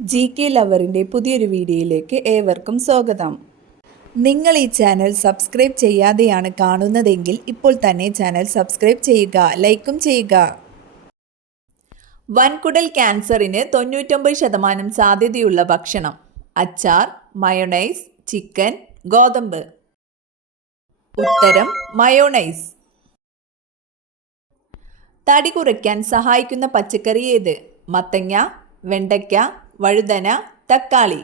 GK ലവറിൻ്റെ പുതിയൊരു വീഡിയോയിലേക്ക് ഏവർക്കും സ്വാഗതം. നിങ്ങൾ ഈ ചാനൽ സബ്സ്ക്രൈബ് ചെയ്യാതെയാണ് കാണുന്നതെങ്കിൽ ഇപ്പോൾ തന്നെ ചാനൽ സബ്സ്ക്രൈബ് ചെയ്യുക, ലൈക്കും ചെയ്യുക. വൻകുടൽ ക്യാൻസറിന് 99% സാധ്യതയുള്ള ഭക്ഷണം: അച്ചാർ, മയോണൈസ്, ചിക്കൻ, ഗോതമ്പ്. ഉത്തരം മയോണൈസ്. തടി കുറയ്ക്കാൻ സഹായിക്കുന്ന പച്ചക്കറി ഏത്? മത്തങ്ങ, വെണ്ടയ്ക്ക, വഴുതന, തക്കാളി.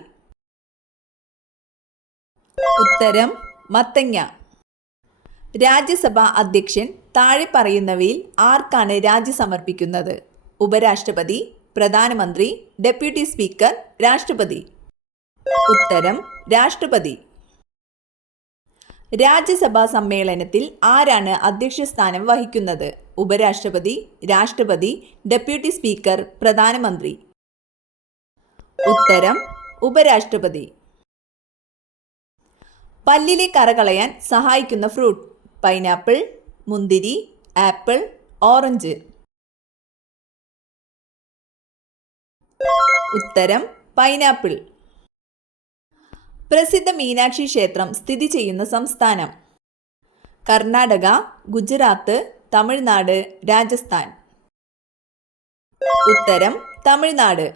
ഉത്തരം മത്തങ്ങ. രാജ്യസഭാ അധ്യക്ഷൻ താഴെ പറയുന്നവയിൽ ആർക്കാണ് രാജി സമർപ്പിക്കുന്നത്? ഉപരാഷ്ട്രപതി, പ്രധാനമന്ത്രി, ഡെപ്യൂട്ടി സ്പീക്കർ, രാഷ്ട്രപതി. ഉത്തരം രാഷ്ട്രപതി. രാജ്യസഭാ സമ്മേളനത്തിൽ ആരാണ് അധ്യക്ഷ സ്ഥാനം വഹിക്കുന്നത്? ഉപരാഷ്ട്രപതി, രാഷ്ട്രപതി, ഡെപ്യൂട്ടി സ്പീക്കർ, പ്രധാനമന്ത്രി. ഉത്തരം ഉപരാഷ്ട്രപതി. പല്ലിലെ കറ കളയാൻ സഹായിക്കുന്ന ഫ്രൂട്ട്: പൈനാപ്പിൾ, മുന്തിരി, ആപ്പിൾ, ഓറഞ്ച്. ഉത്തരം പൈനാപ്പിൾ. പ്രസിദ്ധ മീനാക്ഷി ക്ഷേത്രം സ്ഥിതി ചെയ്യുന്ന സംസ്ഥാനം: കർണാടക, ഗുജറാത്ത്, തമിഴ്നാട്, രാജസ്ഥാൻ. ഉത്തരം തമിഴ്നാട്.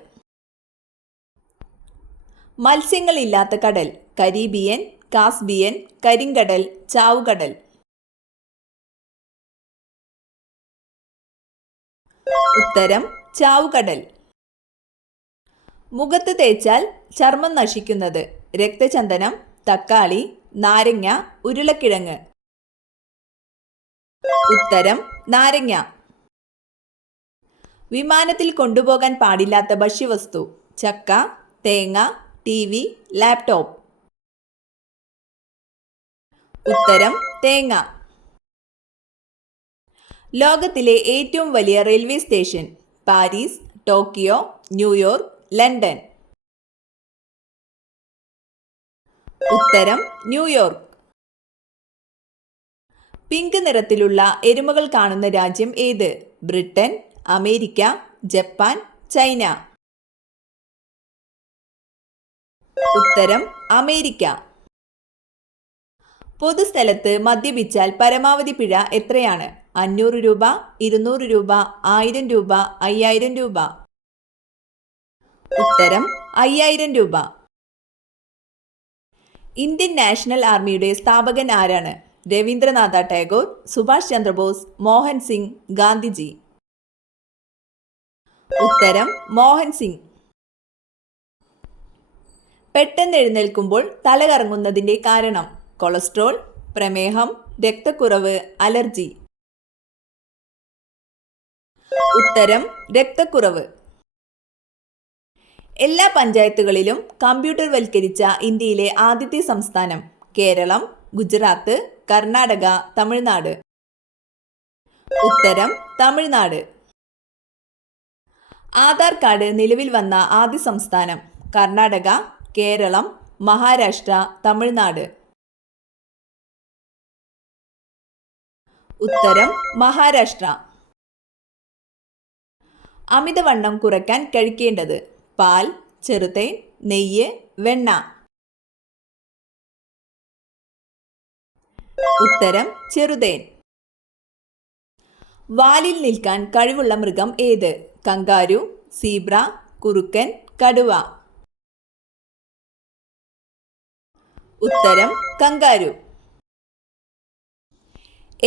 മത്സ്യങ്ങളില്ലാത്ത കടൽ: കരീബിയൻ, കാസ്പിയൻ, കരിങ്കടൽ, ചാവുകടൽ. ഉത്തരം ചാവുകടൽ. മുഖത്ത് തേച്ചാൽ ചർമ്മം നശിക്കുന്നത്: രക്തചന്ദനം, തക്കാളി, നാരങ്ങ, ഉരുളക്കിഴങ്ങ്. ഉത്തരം നാരങ്ങ. വിമാനത്തിൽ കൊണ്ടുപോകാൻ പാടില്ലാത്ത ഭക്ഷ്യവസ്തു: ചക്ക, തേങ്ങ, TV, ലാപ്ടോപ്പ്. ഉത്തരം തേങ്ങ. ലോകത്തിലെ ഏറ്റവും വലിയ railway station: Paris, Tokyo, New York, London. ഉത്തരം ന്യൂയോർക്ക്. പിങ്ക് നിറത്തിലുള്ള എരുമകൾ കാണുന്ന രാജ്യം ഏത്? Britain, America, Japan, China. ഉത്തരം അമേരിക്ക. പൊതുസ്ഥലത്ത് മദ്യപിച്ചാൽ പരമാവധി പിഴ എത്രയാണ്? 500 രൂപ, 200 രൂപ, 1000 രൂപ, 5000 രൂപ. ഉത്തരം 5000 രൂപ. ഇന്ത്യൻ നാഷണൽ ആർമിയുടെ സ്ഥാപകൻ ആരാണ്? രവീന്ദ്രനാഥ ടാഗോർ, സുഭാഷ് ചന്ദ്രബോസ്, മോഹൻ സിംഗ്, ഗാന്ധിജി. ഉത്തരം മോഹൻ സിംഗ്. പെട്ടെന്ന് എഴുന്നേൽക്കുമ്പോൾ തല കറങ്ങുന്നതിൻ്റെ കാരണം: കൊളസ്ട്രോൾ, പ്രമേഹം, രക്തക്കുറവ്, അലർജി. ഉത്തരം രക്തക്കുറവ്. എല്ലാ പഞ്ചായത്തുകളിലും കമ്പ്യൂട്ടർവൽക്കരിച്ച ഇന്ത്യയിലെ ആദ്യത്തെ സംസ്ഥാനം: കേരളം, ഗുജറാത്ത്, കർണാടക, തമിഴ്നാട്. ഉത്തരം തമിഴ്നാട്. ആധാർ കാർഡ് നിലവിൽ വന്ന ആദ്യ സംസ്ഥാനം: കർണാടക, കേരളം, മഹാരാഷ്ട്ര, തമിഴ്നാട്. ഉത്തരം മഹാരാഷ്ട്ര. അമിതവണ്ണം കുറയ്ക്കാൻ കഴിക്കേണ്ടത്: പാൽ, ചെറുതേൻ, നെയ്യ്, വെണ്ണ. ഉത്തരം ചെറുതേൻ. വാലിൽ നിൽക്കാൻ കഴിവുള്ള മൃഗം ഏത്? കങ്കാരു, സീബ്ര, കുറുക്കൻ, കടുവ. ഉത്തരം കങ്കാരു.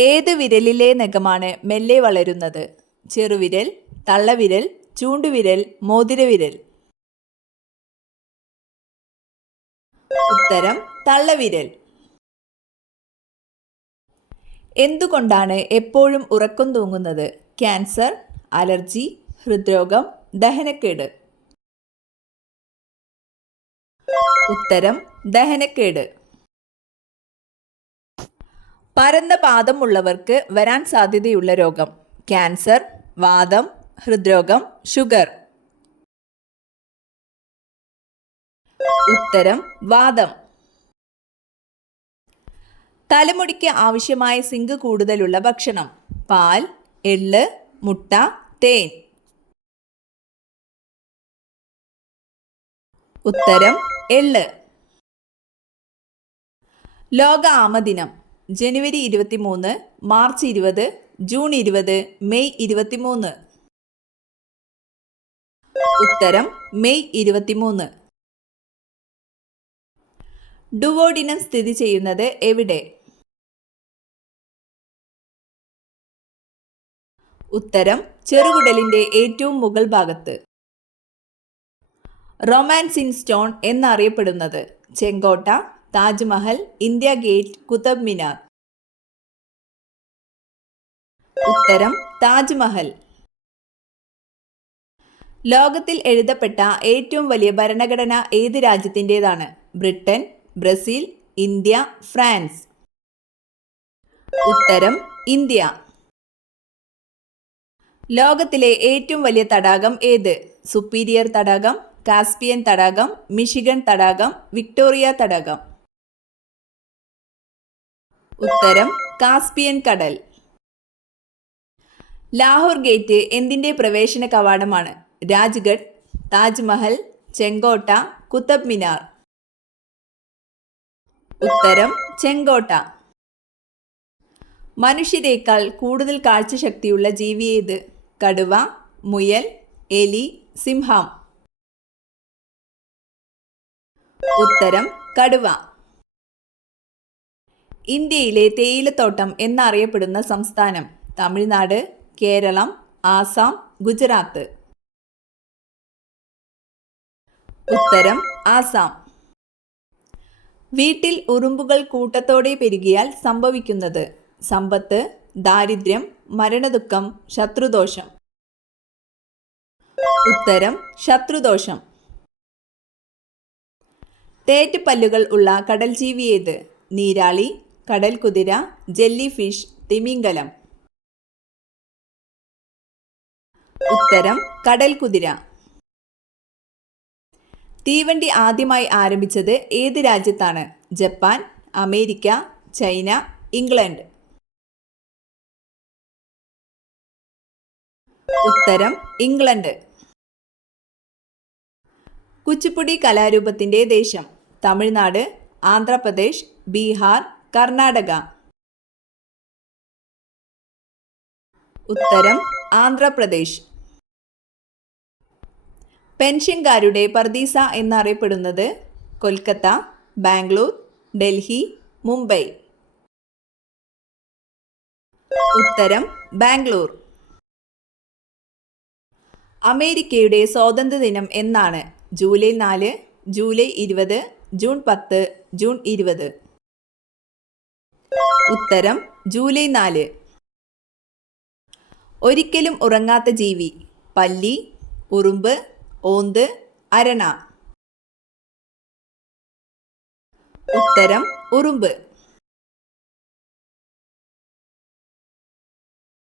ഏത് വിരലിലെ നഖമാണ് മെല്ലെ വളരുന്നത്? ചെറുവിരൽ, തള്ളവിരൽ, ചൂണ്ടുവിരൽ, മോതിരവിരൽ. ഉത്തരം തള്ളവിരൽ. എന്തുകൊണ്ടാണ് എപ്പോഴും ഉറക്കം തൂങ്ങുന്നത്? ക്യാൻസർ, അലർജി, ഹൃദ്രോഗം, ദഹനക്കേട്. ഉത്തരം ദഹനക്കേട്. പരന്ന പാദം ഉള്ളവർക്ക് വരാൻ സാധ്യതയുള്ള രോഗം: ക്യാൻസർ, വാതം, ഹൃദ്രോഗം, ഷുഗർ. ഉത്തരം വാതം. തലമുടിക്ക് ആവശ്യമായ സിങ്ക് കൂടുതലുള്ള ഭക്ഷണം: പാൽ, എള്ള്, മുട്ട, തേൻ. ഉത്തരം എള്ള്. ലോക ആമ ദിനം ജനുവരി 23, മാർച്ച് 20, ജൂൺ 20, മെയ് 23. ഉത്തരം മെയ് 23. ഡുവോഡിനം സ്ഥിതി ചെയ്യുന്നത് എവിടെ? ഉത്തരം ചെറുകുടലിന്റെ ഏറ്റവും മുകൾ ഭാഗത്ത്. റൊമാൻസ് ഇൻ സ്റ്റോൺ എന്നറിയപ്പെടുന്നത് ചെങ്കോട്ട, താജ്മഹൽ, ഇന്ത്യ ഗേറ്റ്, കുത്തബ് മിനാർ. ഉത്തരം താജ്മഹൽ. ലോകത്തിൽ എഴുതപ്പെട്ട ഏറ്റവും വലിയ ഭരണഘടന ഏത് രാജ്യത്തിൻ്റെതാണ്? Britain, Brazil, India, France. ഉത്തരം ഇന്ത്യ. ലോകത്തിലെ ഏറ്റവും വലിയ തടാകം ഏത്? സുപ്പീരിയർ തടാകം, കാസ്പിയൻ തടാകം, മിഷിഗൺ തടാകം, വിക്ടോറിയ തടാകം. ഉത്തരം കാസ്പിയൻ കടൽ. ലാഹോർ ഗേറ്റ് എന്തിൻ്റെ പ്രവേശന കവാടമാണ്? രാജ്ഘട്ട്, താജ്മഹൽ, ചെങ്കോട്ട, കുത്തബ് മിനാർ. ഉത്തരം ചെങ്കോട്ട. മനുഷ്യരേക്കാൾ കൂടുതൽ കാഴ്ചശക്തിയുള്ള ജീവി ഏത്? കടുവ, മുയൽ, എലി, സിംഹം. ഉത്തരം കടുവ. ഇന്ത്യയിലെ തേയിലത്തോട്ടം എന്നറിയപ്പെടുന്ന സംസ്ഥാനം? തമിഴ്നാട്, കേരളം, ആസാം, ഗുജറാത്ത്. ഉത്തരം ആസാം. വീട്ടിൽ ഉറുമ്പുകൾ കൂട്ടത്തോടെ പെരുകിയാൽ സംഭവിക്കുന്നത്? സമ്പത്ത്, ദാരിദ്ര്യം, മരണദുഃഖം, ശത്രുദോഷം. ഉത്തരം ശത്രുദോഷം. തേറ്റ് പല്ലുകൾ ഉള്ള കടൽ ജീവി ഏത്? നീരാളി, കടൽ കുതിര, ജെല്ലി ഫിഷ്, തിമിംഗലം. ഉത്തരം കടൽ കുതിര. തീവണ്ടി ആദ്യമായി ആരംഭിച്ചത് ഏത് രാജ്യത്താണ്? Japan, America, China, England. ഉത്തരം ഇംഗ്ലണ്ട്. കുച്ചിപ്പുടി കലാരൂപത്തിന്റെ ദേശം? തമിഴ്നാട്, ആന്ധ്രാപ്രദേശ്, ബീഹാർ, കർണാടക. ഉത്തരം ആന്ധ്രാപ്രദേശ്. പെൻഷൻകാരുടെ പർദീസ എന്നറിയപ്പെടുന്നത്? കൊൽക്കത്ത, ബാംഗ്ലൂർ, ഡൽഹി, മുംബൈ. ഉത്തരം ബാംഗ്ലൂർ. അമേരിക്കയുടെ സ്വാതന്ത്ര്യദിനം എന്നാണ്? July 4, July 20, June 10, June 20. ഉത്തരം ജൂലൈ 4. ഒരിക്കലും ഉറങ്ങാത്ത ജീവി? പല്ലി, ഉറുമ്പ്, ഓന്ത്, അരണ. ഉത്തരം ഉറുമ്പ്.